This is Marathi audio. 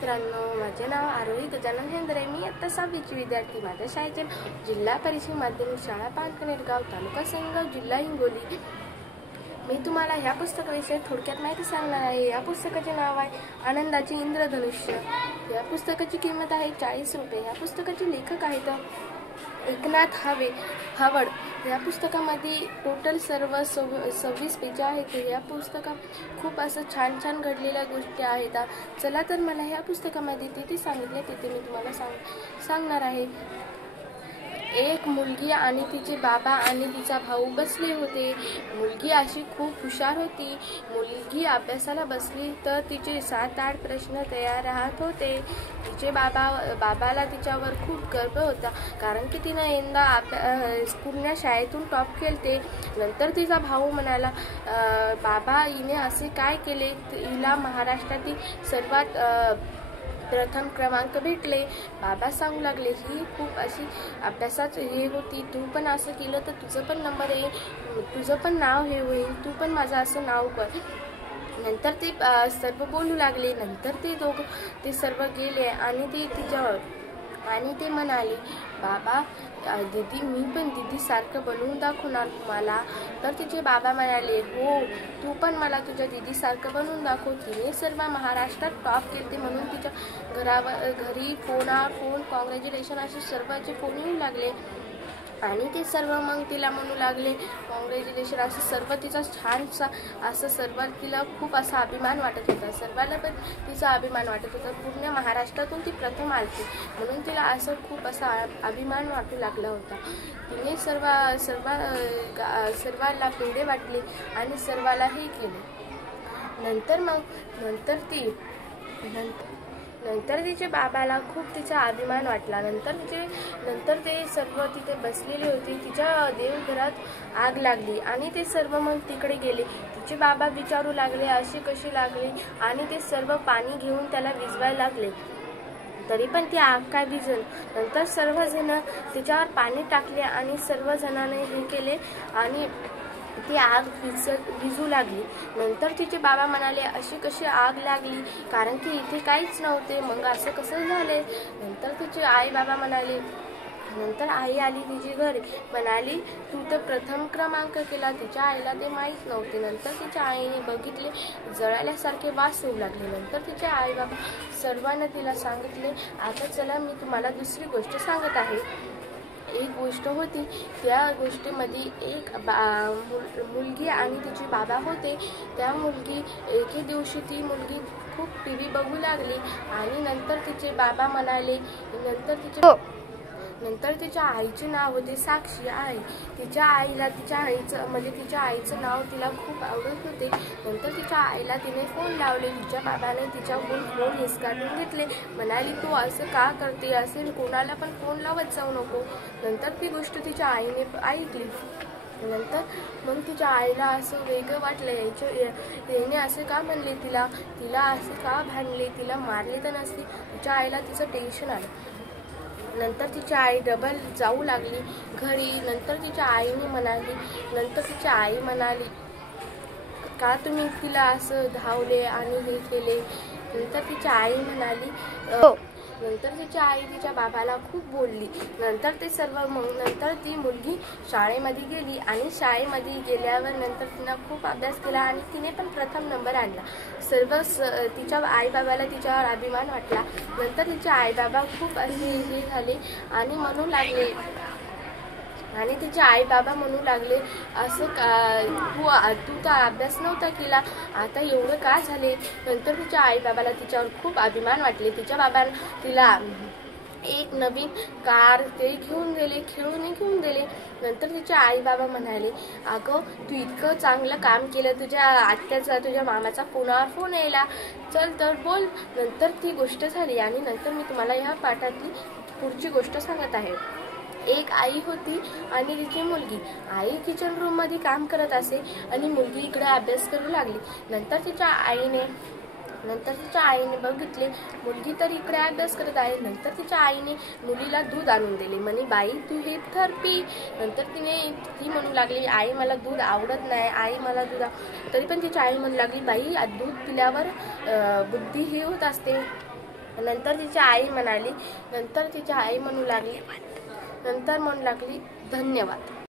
मित्रांनो, माझे नाव आरोही गजानन हेंद्रे। मी आता 6वीची विद्यार्थी। माझ्या शाळेचे जिल्हा परिषद माध्यमिक शाळा पानकनेरगाव, तालुका सेनगाव, जिल्हा हिंगोली। मी तुम्हाला ह्या पुस्तकाविषयी थोडक्यात माहिती सांगणार आहे। या पुस्तकाचे नाव आहे आनंदाचे इंद्रधनुष्य। या पुस्तकाची किंमत आहे 40 रुपये। या पुस्तकाचे लेखक आहेत एकनाथ हावड। या पुस्तकामध्ये टोटल सर्व 26 पेज आहेत। या पुस्तकात खूप असं छान छान घडलेल्या गोष्टी आहेत। चला तर मला ह्या पुस्तकामध्ये तिथे सांगितले तिथे मी तुम्हाला सांगणार आहे। एक मुलगी आणि तिचे बाबा आणि तिचा भाऊ बसले होते। मुलगी अशी खूप हुशार होती। मुलगी अभ्यासाला बसली तर तिचे 7-8 प्रश्न तयार राहत होते। तिचे बाबाला तिच्यावर खूप गर्व होता, कारण की तिने यंदा पूर्ण शाळेतून टॉप केलते। नंतर तिचा भाऊ म्हणाला, बाबा हिने असे काय केले? हिला महाराष्ट्रातील सर्वात प्रथम क्रमांक भेटले। बाबा सांगू लागले, ही खूप अशी अभ्यासात हे होती, तू पण असं केलं तर तुझं पण नंबर येईल, तुझं पण नाव हे होईल, तू पण माझं असं नाव कर। नंतर ते सर्व बोलू लागले। नंतर ते सर्व गेले आणि ते तिच्यावर आणि ते म्हणाले, बाबा दीदी, मी पण दीदी सारखं बनवून दाखवणार तुम्हाला। तर तिचे बाबा म्हणाले, हो, तू पण मला तुझ्या दीदी सारखं बनवून दाखव। तिने सर्व महाराष्ट्रात टॉप केले म्हणून तिच्या घरी फोनावर फोन कॉंग्रॅच्युलेशन असे सर्वांचे फोन येऊ लागले। आणि ते सर्व मग तिला म्हणू लागले कॉंग्रॅच्युलेशन असं सर्व तिचा छानसा असं सर्व तिला खूप असा अभिमान वाटत होता। सर्वांना पण तिचा अभिमान वाटत होता। पूर्ण महाराष्ट्रातून ती प्रथम आलती म्हणून तिला असं खूप असा अभिमान वाटू लागला होता। तिने सर्वांना पेढे वाटले आणि सर्वांना हे केले। नंतर तिच्या बाबाला खूप तिचा अभिमान वाटला। नंतर ते सर्व तिथे बसलेले होते। तिच्या देवघरात आग लागली आणि ते सर्व मग तिकडे गेले। तिचे बाबा विचारू लागले, अशी कशी लागली? आणि ते सर्व पाणी घेऊन त्याला विझवायला लागले, तरी पण ती आग काय विझेल। नंतर सर्वजण तिच्यावर पाणी टाकले आणि सर्वजणांनी हे केले आणि ती आग विझू लागली। नंतर तिचे बाबा म्हणाले, अशी कशी आग लागली? कारण की इथे काहीच नव्हते, मग असं कसं झाले? नंतर तिचे आई बाबा म्हणाले, नंतर आई आली तिची घरी, म्हणाली, तू तर प्रथम क्रमांक केला। तिच्या आईला ते माहीत नव्हते। नंतर तिच्या आईने बघितले, जळाल्यासारखे वास येऊ लागले। नंतर तिचे आई बाबा सर्वांना तिला सांगितले, आता चला मी तुम्हाला दुसरी गोष्ट सांगत आहे। एक गोष्ट होती, त्या गोष्टीमध्ये एक मुलगी आणि तिचे बाबा होते। त्या एके दिवशी ती मुलगी खूप टीव्ही बघू लागली आणि नंतर तिचे बाबा म्हणाले, नंतर तिच्या आईचे नाव होते साक्षी आई। तिच्या आईचं नाव तिला खूप आवडत होते। नंतर तिच्या आईला तिने फोन लावले। तिच्या बाबाने तिच्याकडून फोन हिसकावून घेतले, म्हणाली, तू असं का करते? असे कोणाला पण फोन लावत जाऊ नको। नंतर ती गोष्ट तिच्या आईने ऐकली। नंतर मग तिच्या आईला असं वेगळं वाटलं, याने असं का म्हणले तिला असे का भांडले, तिला मारले तर नसते। तिच्या आईला तिचं टेन्शन आलं। नंतर तिची आई डबल जाऊ लागली घरी। नंतर तिच्या आई म्हणाली, का तुम्ही तिला असं धावले आणि हे केले? नंतर तिची आई म्हणाली, नंतर तिची आई तिच्या बाबाला खूप बोलली। नंतर ती मुलगी शाळेमध्ये गेली आणि शाळेमध्ये गेल्यावर नंतर तिने खूप अभ्यास केला आणि तिने पण प्रथम नंबर आणला। तिच्या आई बाबाला तिच्यावर अभिमान वाटला। नंतर तिचे आई बाबा खूप हे झाले आणि म्हणू लागले, आणि तिचे आई बाबा म्हणू लागले, असं तू तर अभ्यास नव्हता केला, आता एवढं का झाले? नंतर तिच्या आई बाबाला तिच्यावर खूप अभिमान वाटले। तिच्या बाबांना तिला एक नवीन कार ते घेऊन दिले। नंतर तिचे आई बाबा म्हणाले, अगं तू इतकं चांगलं काम केलं, तुझ्या आत्याचा तुझ्या मामाचा फोनावर फोन यायला, चल तर बोल। नंतर ती गोष्ट झाली आणि नंतर मी तुम्हाला ह्या पाठातली पुढची गोष्ट सांगत आहे। एक आई होती आणि तिची मुलगी। आई किचन रूम मध्ये काम करत असे आणि मुलगी इकडे अभ्यास करू लागली। नंतर तिच्या आईने बघितले, मुलगी तर इकडे अभ्यास करत आहे। नंतर तिच्या आईने मुलीला दूध आणून दिले, म्हणे, बाई तू हे तर पी। नंतर ती म्हणू लागली, आई मला दूध आवडत नाही, आई मला दूध तरी पण तिची आई म्हणू लागली, बाई दूध पिल्यावर बुद्धी हे होत असते, नंतर तिची आई म्हणू लागली धन्यवाद.